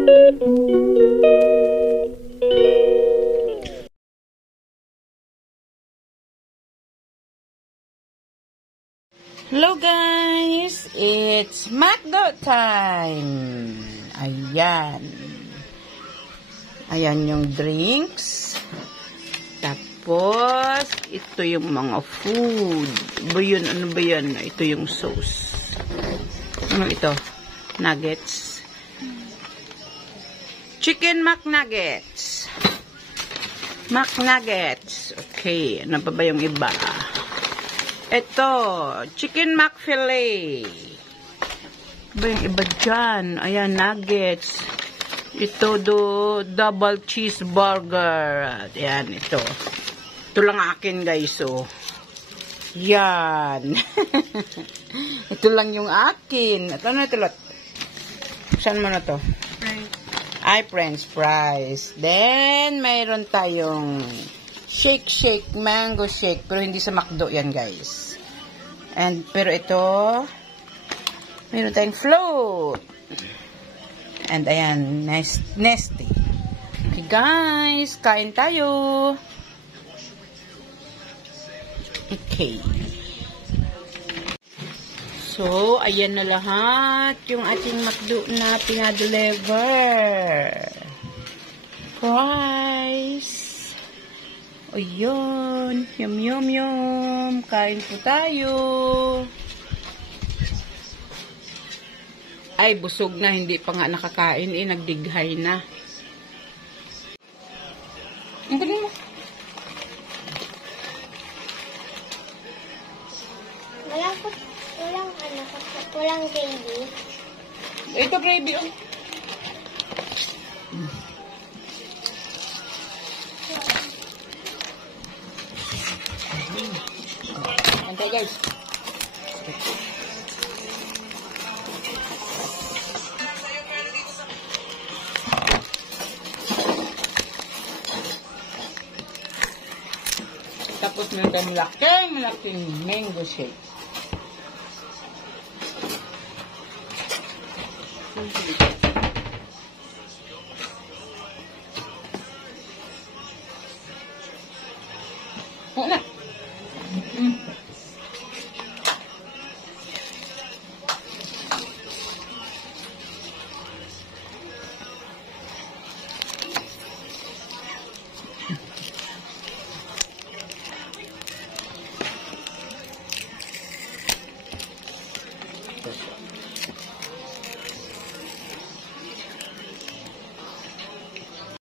Hello guys! It's McDo time! Ayan. Ayan yung drinks. Tapos, ito yung mga food. Ano ba yun? Ito yung sauce. Ano ito? Nuggets. Chicken McNuggets. McNuggets. Okay. Ano pa ba yung iba? Ito, chicken McFillet. Ba yung iba dyan? Ayan, nuggets. Ito, double cheeseburger. Ayan, ito. Ito lang akin, guys, oh. Yan. Ito lang yung akin. Ito na ito, lot. Saan mo na to? Ay, French fries. Then, mayroon tayong shake, mango shake. Pero hindi sa McDo yan, guys. Pero ito, mayroon tayong float. And ayan, nesty. Okay, guys, kain tayo. Okay. So, ayan na lahat yung ating McDo na pinadeliver. Price. O yun. Yum. Kain po tayo. Ay, busog na. Hindi pa nga nakakain. Nagdighay na. Ang galing mo. Walang gravy. Ito gravy. Oh. Antay guys. Tapos meron tayong malaking mango shake.